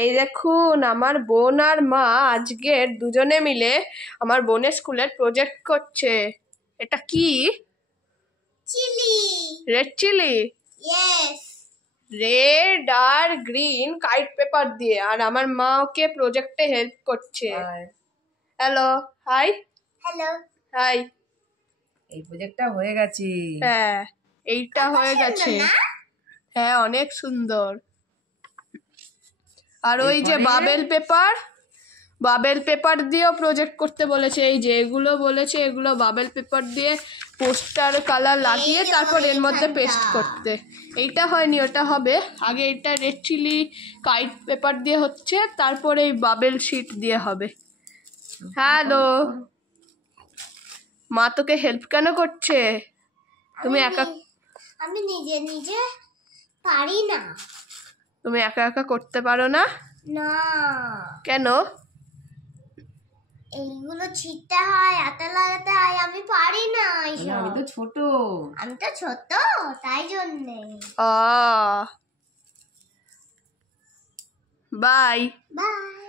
এই দেখুন আমার বোন আর মা আজকের দুজনে মিলে আমার বোনের স্কুলের প্রজেক্ট করছে। এটা কি? Chili. Red chili. Yes. Red আর গ্রিন কাইট পেপার দিয়ে, আর আমার মা ওকে প্রজেক্টে হেল্প করছে। Hello, hi. হ্যালো। হাই। এই প্রজেক্টটা হয়ে গেছে। হ্যাঁ, এইটা হয়ে গেছে। হ্যাঁ, অনেক সুন্দর। আর ওই যে বাবেল পেপার দিয়েও প্রজেক্ট করতে বলেছে। এই যে এগুলো বলেছে, এগুলো বাবেল পেপার দিয়ে পোস্টার কালার লাগিয়ে তারপর এর মধ্যে পেস্ট করতে। এইটা হয়নি, ওটা হবে আগে। এটা রেড চিলি কাইট পেপার দিয়ে হচ্ছে, তারপরে এই বাবেল শিট দিয়ে হবে। হ্যালো, মা তোকে হেল্প কেন করছে? তুমি একা? আমি নিজে নিজে পারি না। তুমি একা একা করতে পারো না? না। কেন? এইগুলো ছিটতে হয়, হাতে লাগাতে হয়, আমি পারি না। আমি তো ছোট। আমি তো ছোট, তাই জন্যে। বাই। বাই।